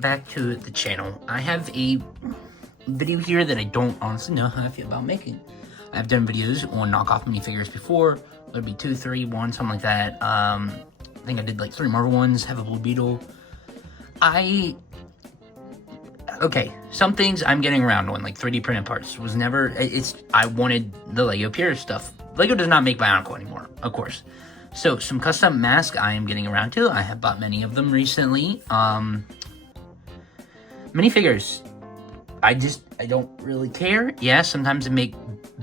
back to the channel. I have a video here that I don't honestly know how I feel about making. I've done videos on knockoff minifigures before. There'd be 2, 3, 1, something like that. I think I did like 3 Marvel ones, have a Blue Beetle. Okay, some things I'm getting around on, like 3D printed parts. I wanted the Lego Pure stuff. Lego does not make Bionicle anymore, of course. So, some custom masks I am getting around to. I have bought many of them recently. Minifigures. I don't really care. Yeah, sometimes I make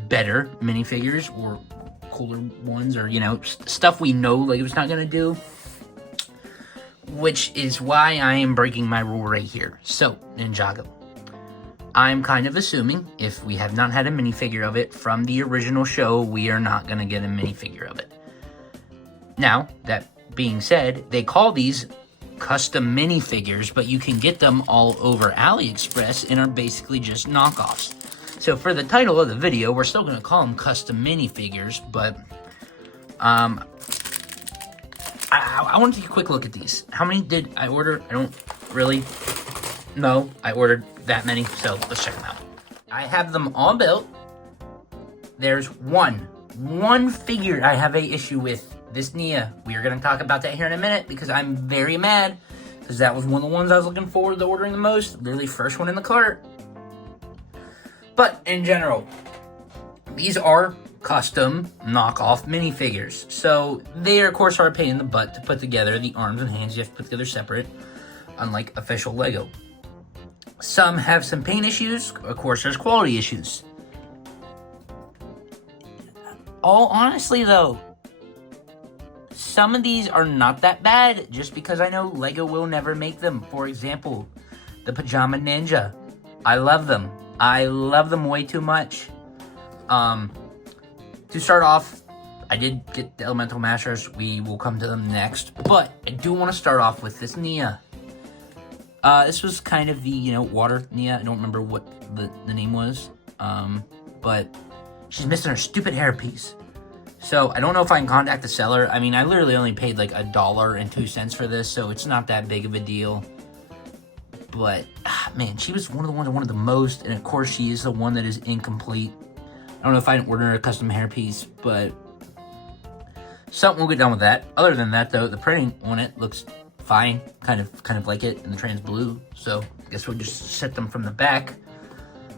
better minifigures or cooler ones or, stuff we know Lego's not gonna do. Which is why I am breaking my rule right here. So, Ninjago. I'm kind of assuming if we have not had a minifigure of it from the original show, we are not gonna get a minifigure of it. Now, that being said, they call these custom minifigures, but you can get them all over AliExpress and are basically just knockoffs. So for the title of the video, we're still going to call them custom minifigures, but I want to take a quick look at these. How many did I order? I don't really know. I ordered that many, so let's check them out. I have them all built. There's one figure I have a issue with. This Nia. We are going to talk about that here in a minute because I'm very mad because that was one of the ones I was looking forward to ordering the most. Literally first one in the cart. But in general, these are custom knockoff minifigures. So they of course are a pain in the butt to put together. The arms and hands you have to put together separate, unlike official Lego. Some have some paint issues. Of course, there's quality issues. All honestly though, some of these are not that bad, just because I know Lego will never make them. For example, the Pajama Ninja. I love them. I love them way too much. To start off, I did get the Elemental Masters. We will come to them next. But I do want to start off with this Nia. This was kind of the, water Nia. I don't remember what the name was. But she's missing her stupid hairpiece. So, I don't know if I can contact the seller. I mean, I literally only paid like $1.02 for this, so it's not that big of a deal. But, man, she was one of the ones I wanted the most, and of course she is the one that is incomplete. I don't know if I didn't order a custom hairpiece, but something we'll get done with that. Other than that, though, the printing on it looks fine, kind of like it in the trans blue. So, I guess we'll just set them from the back.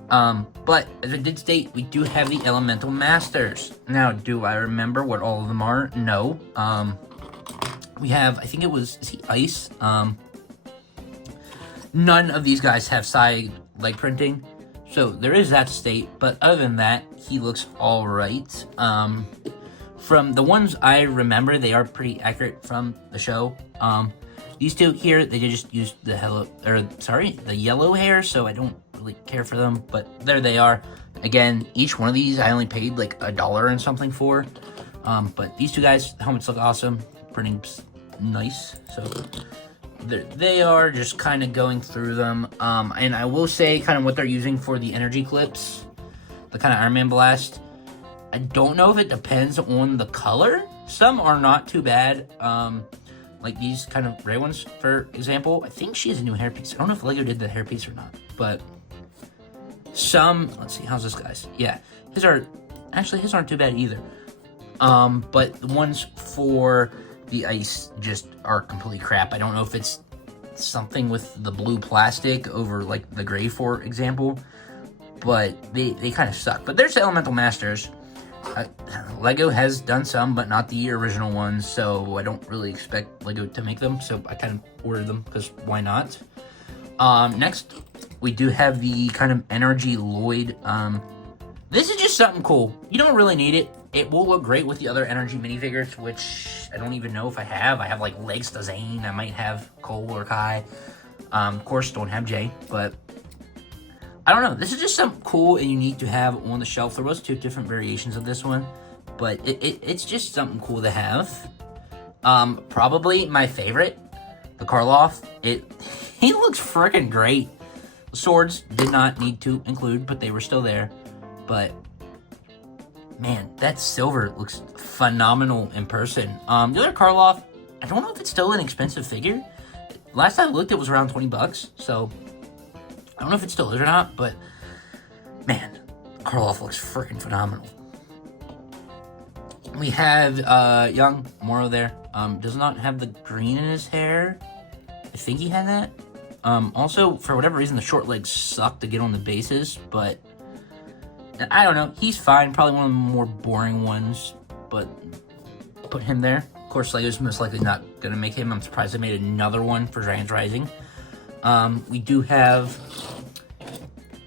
But as I did state, we do have the Elemental Masters. Now, do I remember what all of them are? No. We have, I think it was, is he Ice? None of these guys have side leg printing. So there is that to state, but other than that, he looks alright. From the ones I remember, they are pretty accurate from the show. These two here, they did just use the yellow hair, so I don't really care for them, but there they are. Again, each one of these I only paid like $1 and something for. But these two guys, helmets look awesome. Printing's nice, so they are just kind of going through them. And I will say kind of what they're using for the energy clips, the kind of Iron Man blast. I don't know if it depends on the color. Some are not too bad. Like these kind of gray ones, for example. I think she has a new hairpiece. I don't know if Lego did the hairpiece or not, but some, let's see, how's this guy's? Yeah, his aren't too bad either. But the ones for the ice just are completely crap. I don't know if it's something with the blue plastic over like the gray, for example, but they kind of suck. But there's the Elemental Masters. Lego has done some, but not the original ones, so I don't really expect Lego to make them, so I kind of ordered them, because why not? Next, we do have the kind of Energy Lloyd. This is just something cool. You don't really need it. It will look great with the other Energy minifigures, which I don't even know if I have. I have, like, Legs to Zane. I might have Cole or Kai. Of course, don't have Jay, but I don't know. This is just something cool and unique to have on the shelf. There was 2 different variations of this one, but it's just something cool to have. Probably my favorite, the Karloff. He looks freaking great. The swords did not need to include, but they were still there. But man, that silver looks phenomenal in person. The other Karloff, I don't know if it's still an expensive figure. last time I looked, it was around 20 bucks. So I don't know if it still is or not, but man, Karloff looks freaking phenomenal. We have young Moro there. Does not have the green in his hair. I think he had that. Also, for whatever reason, the short legs suck to get on the bases, but I don't know. He's fine. Probably one of the more boring ones, but put him there. Of course, Lego's most likely not going to make him. I'm surprised they made another one for Dragons Rising. We do have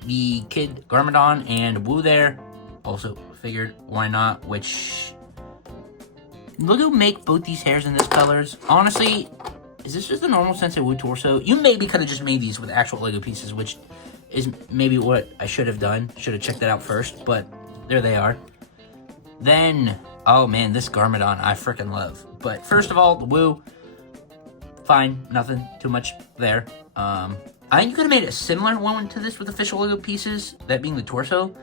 the Kid Garmadon and Woo there. Also figured, why not? Which, Lego make both these hairs in this colors. Honestly, is this just the normal Sensei Woo torso? You maybe could have just made these with actual Lego pieces, which is maybe what I should have done. Should have checked that out first, but there they are. Then, oh man, this Garmadon I freaking love. But first of all, the Woo, fine, nothing too much there. I think you could have made a similar one to this with official Lego pieces, that being the torso,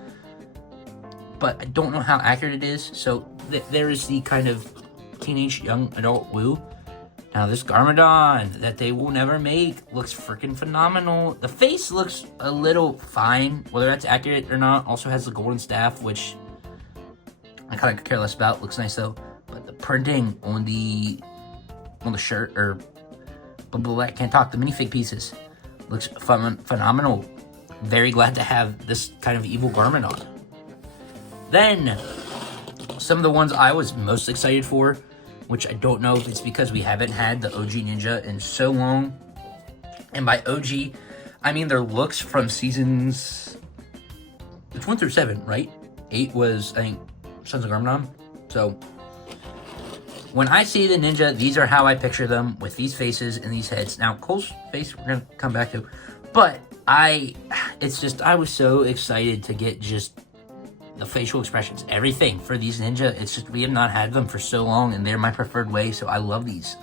but I don't know how accurate it is. So there is the kind of teenage young adult Woo. Now this Garmadon that they will never make looks freaking phenomenal. The face looks a little fine, whether that's accurate or not. Also has the golden staff, which I kind of care less about. Looks nice though. But the printing on the shirt, or I can't talk, the minifig pieces, looks phenomenal. Very glad to have this kind of evil Garmadon. Then some of the ones I was most excited for, which I don't know if it's because we haven't had the OG Ninja in so long. And by OG, I mean their looks from seasons, it's 1 through 7, right? 8 was, I think, Sons of Garmadon. So when I see the Ninja, these are how I picture them, with these faces and these heads. Now, Cole's face, we're gonna come back to, but I was so excited to get just the facial expressions, everything for these Ninja. It's just, we have not had them for so long, and they're my preferred way, so I love these.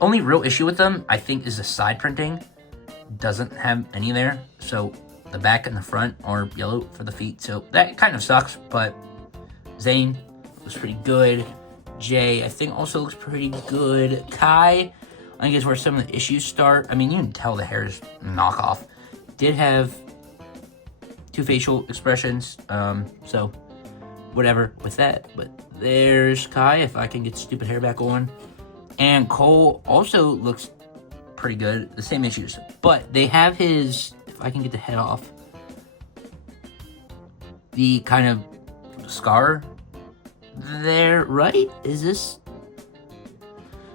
Only real issue with them, I think, is the side printing. Doesn't have any there, so the back and the front are yellow for the feet, so that kind of sucks. But Zane looks pretty good. Jay, I think, also looks pretty good. Kai, I think, is where some of the issues start. I mean, you can tell the hair is knockoff. Did have two facial expressions, so whatever with that. But there's Kai, if I can get stupid hair back on. And Cole also looks pretty good. The same issues, but they have his, if I can get the head off, the kind of scar there, right? Is this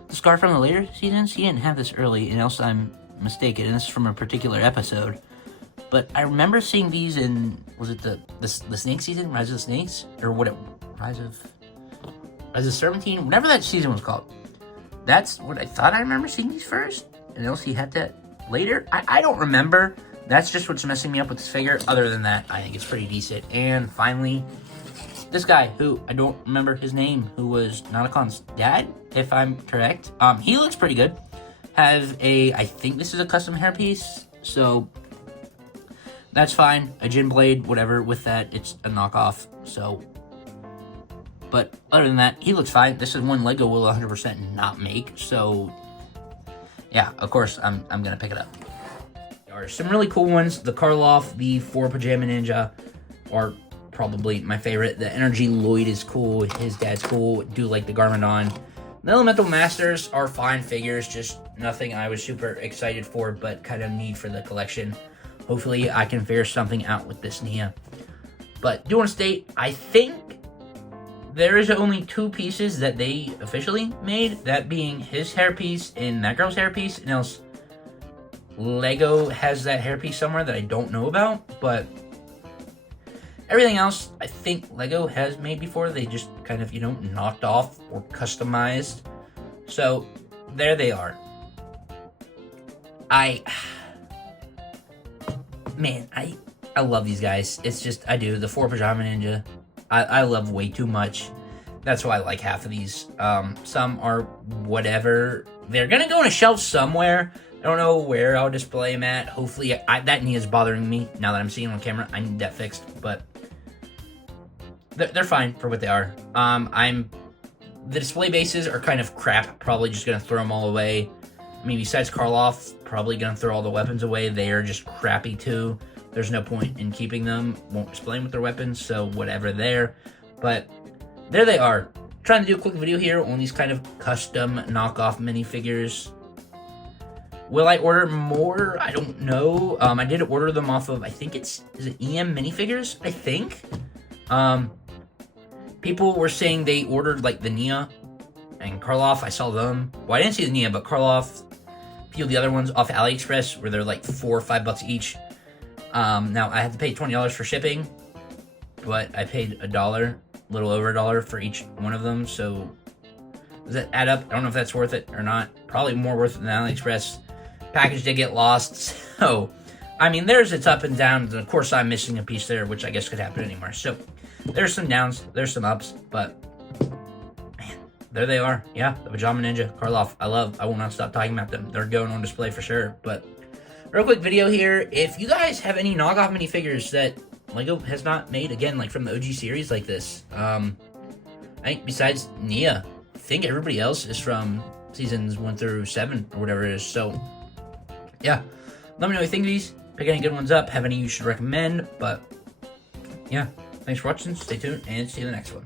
the scar from the later seasons? He didn't have this early, and else I'm mistaken, and this is from a particular episode. But I remember seeing these in, was it the Snake season, Rise of the Snakes, or what? Rise of Serpentine, whatever that season was called. That's what I thought I remember seeing these first, and else he had that later. I don't remember. That's just what's messing me up with this figure. Other than that, I think it's pretty decent. And finally, this guy, who I don't remember his name, who was Nanakon's dad, if I'm correct. He looks pretty good. Has a, I think this is a custom hairpiece, so that's fine. A Jin Blade, whatever, with that, it's a knockoff, so. But other than that, he looks fine. This is one Lego will 100% not make, so yeah, of course, I'm gonna pick it up. There are some really cool ones. The Karloff, the 4 Pajama Ninja are probably my favorite. The Energy Lloyd is cool. His dad's cool. Do like the Garmadon. The Elemental Masters are fine figures, just nothing I was super excited for, but kind of need for the collection. Hopefully I can figure something out with this Nia. But do want to state, I think there is only 2 pieces that they officially made, that being his hairpiece and that girl's hairpiece, and else Lego has that hairpiece somewhere that I don't know about, but everything else I think Lego has made before. They just kind of, knocked off or customized. So there they are. I love these guys. It's just, I do. The 4 Pajama Ninja, I love way too much. That's why I like half of these. Some are whatever. They're gonna go on a shelf somewhere. I don't know where I'll display them at. Hopefully, that knee is bothering me now that I'm seeing it on camera. I need that fixed, but they're fine for what they are. The display bases are kind of crap. Probably just gonna throw them all away. I mean, besides Karloff, probably gonna throw all the weapons away. They are just crappy too. There's no point in keeping them. Won't display them with their weapons, so whatever there. But there they are. Trying to do a quick video here on these kind of custom knockoff minifigures. Will I order more? I don't know. I did order them off of, I think is it EM Minifigures? I think. People were saying they ordered like the Nia and Karloff. I saw them. Well, I didn't see the Nia, but Karloff, a few of the other ones off AliExpress where they're like $4 or $5 each. Now I had to pay $20 for shipping, but I paid $1, a little over $1 for each one of them. So does that add up? I don't know if that's worth it or not. Probably more worth it than AliExpress. Package did get lost, so I mean, there's its up and downs, and of course I'm missing a piece there, which I guess could happen anywhere. So there's some downs, there's some ups, but man, there they are. Yeah, the Pajama Ninja, Karloff, I will not stop talking about them. They're going on display for sure. But real quick video here, if you guys have any knockoff minifigures that LEGO has not made, again, like from the OG series like this, I think besides Nia, I think everybody else is from seasons 1 through 7 or whatever it is. So yeah, let me know what you think of these. Pick any good ones up, have any you should recommend. But yeah, thanks for watching, stay tuned, and see you in the next one.